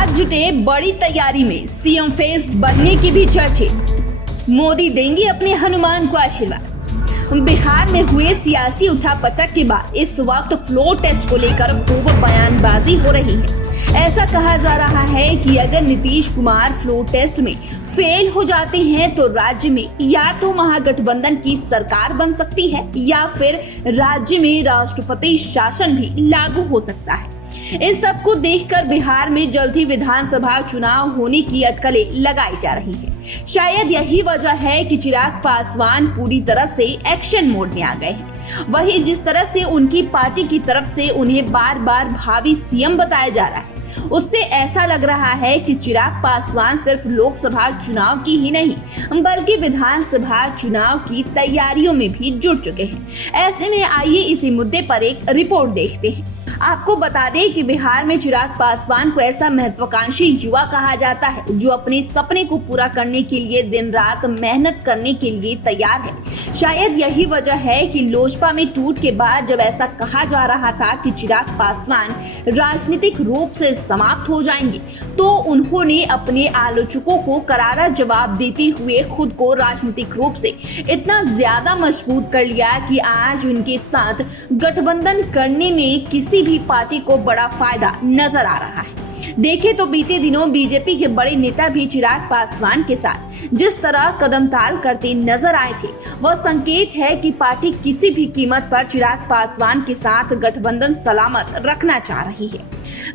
आज जुटे बड़ी तैयारी में सीएम फेस बनने की भी चर्चे। मोदी देंगे अपने हनुमान को आशीर्वाद। बिहार में हुए सियासी उठापटक के बाद इस वक्त फ्लोर टेस्ट को लेकर खूब बयानबाजी हो रही है। ऐसा कहा जा रहा है कि अगर नीतीश कुमार फ्लोर टेस्ट में फेल हो जाते हैं तो राज्य में या तो महागठबंधन की सरकार बन सकती है या फिर राज्य में राष्ट्रपति शासन भी लागू हो सकता है। इस सब को देखकर बिहार में जल्द ही विधानसभा चुनाव होने की अटकलें लगाई जा रही है। शायद यही वजह है कि चिराग पासवान पूरी तरह से एक्शन मोड में आ गए हैं। वहीं जिस तरह से उनकी पार्टी की तरफ से उन्हें बार बार भावी सीएम बताया जा रहा है, उससे ऐसा लग रहा है कि चिराग पासवान सिर्फ लोकसभा चुनाव की ही नहीं बल्कि विधानसभा चुनाव की तैयारियों में भी जुट चुके हैं। ऐसे में आइए इसी मुद्दे पर एक रिपोर्ट देखते हैं। आपको बता दें कि बिहार में चिराग पासवान को ऐसा महत्वाकांक्षी युवा कहा जाता है जो अपने सपने को पूरा करने के लिए दिन रात मेहनत करने के लिए तैयार है। शायद यही वजह है कि लोजपा में टूट के बाद जब ऐसा कहा जा रहा था कि चिराग पासवान राजनीतिक रूप से समाप्त हो जाएंगे, तो उन्होंने अपने आलोचकों को करारा जवाब देते हुए खुद को राजनीतिक रूप से इतना ज्यादा मजबूत कर लिया कि आज उनके साथ गठबंधन करने में किसी भी पार्टी को बड़ा फायदा नजर आ रहा है। देखें तो बीते दिनों बीजेपी के बड़े नेता भी चिराग पासवान के साथ जिस तरह कदमताल करते नजर आए थे, वह संकेत है कि पार्टी किसी भी कीमत पर चिराग पासवान के साथ गठबंधन सलामत रखना चाह रही है।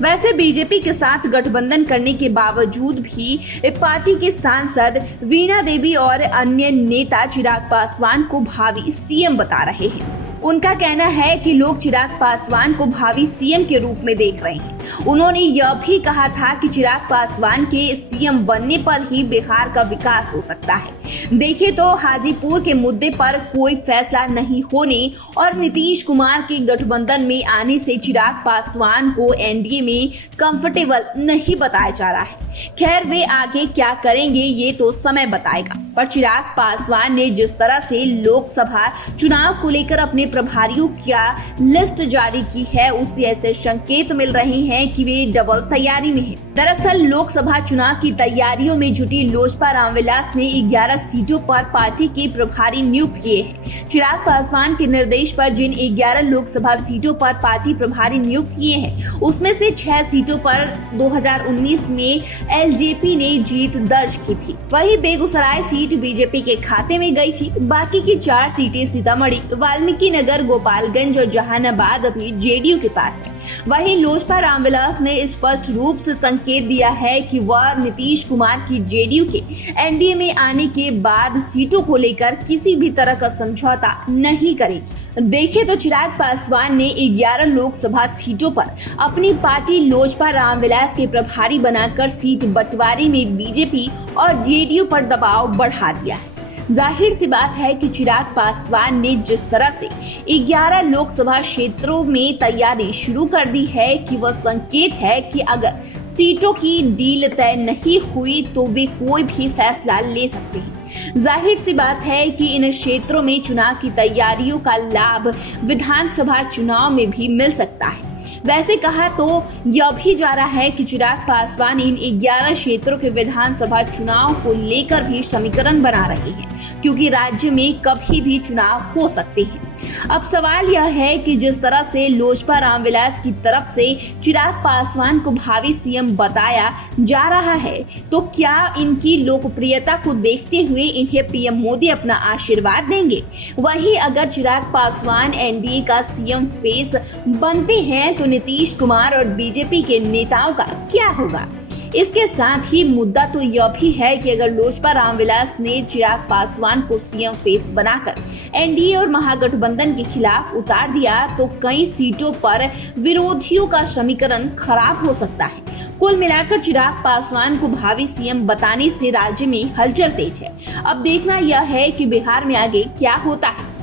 वैसे बीजेपी के साथ गठबंधन करने के बावजूद भी पार्टी के सांसद वीणा देवी और अन्य नेता चिराग पासवान को भावी सीएम बता रहे हैं। उनका कहना है कि लोग चिराग पासवान को भावी सीएम के रूप में देख रहे हैं। उन्होंने यह भी कहा था कि चिराग पासवान के सीएम बनने पर ही बिहार का विकास हो सकता है। देखें तो हाजीपुर के मुद्दे पर कोई फैसला नहीं होने और नीतीश कुमार के गठबंधन में आने से चिराग पासवान को एनडीए में कंफर्टेबल नहीं बताया जा रहा है। खैर, वे आगे क्या करेंगे ये तो समय बताएगा, पर चिराग पासवान ने जिस तरह से लोकसभा चुनाव को लेकर अपने प्रभारियों का लिस्ट जारी की है, उससे ऐसे संकेत मिल रहे हैं कि वे डबल तैयारी में हैं। दरअसल लोकसभा चुनाव की तैयारियों में जुटी लोजपा रामविलास ने 11 सीटों पर पार्टी के प्रभारी नियुक्त किए हैं। चिराग पासवान के निर्देश पर जिन 11 लोकसभा सीटों पर पार्टी प्रभारी नियुक्त किए हैं, उसमें से 6 सीटों पर 2019 में एलजेपी ने जीत दर्ज की थी। वहीं बेगूसराय सीट बीजेपी के खाते में गई थी। बाकी की 4 सीटें सीतामढ़ी, वाल्मीकि नगर, गोपालगंज और जहानाबाद अभी जेडीयू के पास है। वहीं लोजपा रामविलास ने स्पष्ट रूप से संकेत दिया है कि वह नीतीश कुमार की जेडीयू के एनडीए में आने के बाद सीटों को लेकर किसी भी तरह का समझौता नहीं करेगी। देखें तो चिराग पासवान ने 11 लोकसभा सीटों पर अपनी पार्टी लोजपा रामविलास के प्रभारी बनाकर सीट बंटवारे में बीजेपी और जेडीयू पर दबाव बढ़ा दिया है। जाहिर सी बात है कि चिराग पासवान ने जिस तरह से 11 लोकसभा क्षेत्रों में तैयारी शुरू कर दी है कि वह संकेत है कि अगर सीटों की डील तय नहीं हुई तो वे कोई भी फैसला ले सकते हैं। जाहिर सी बात है कि इन क्षेत्रों में चुनाव की तैयारियों का लाभ विधानसभा चुनाव में भी मिल सकता है। वैसे कहा तो यह भी जा रहा है कि चिराग पासवान इन 11 क्षेत्रों के विधानसभा चुनाव को लेकर भी समीकरण बना रहे हैं, क्योंकि राज्य में कभी भी चुनाव हो सकते हैं। अब सवाल यह है कि जिस तरह से लोजपा रामविलास की तरफ से चिराग पासवान को भावी सीएम बताया जा रहा है, तो क्या इनकी लोकप्रियता को देखते हुए इन्हें पीएम मोदी अपना आशीर्वाद देंगे? वहीं अगर चिराग पासवान एनडीए का सीएम फेस बनते हैं तो नीतीश कुमार और बीजेपी के नेताओं का क्या होगा? इसके साथ ही मुद्दा तो यह भी है कि अगर लोजपा रामविलास ने चिराग पासवान को सीएम फेस बनाकर एनडीए और महागठबंधन के खिलाफ उतार दिया तो कई सीटों पर विरोधियों का समीकरण खराब हो सकता है। कुल मिलाकर चिराग पासवान को भावी सीएम बताने से राज्य में हलचल तेज है। अब देखना यह है कि बिहार में आगे क्या होता है।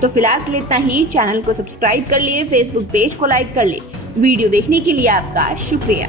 तो फिलहाल के लिए इतना ही। चैनल को सब्सक्राइब कर लिए, फेसबुक पेज को लाइक कर ले। वीडियो देखने के लिए आपका शुक्रिया।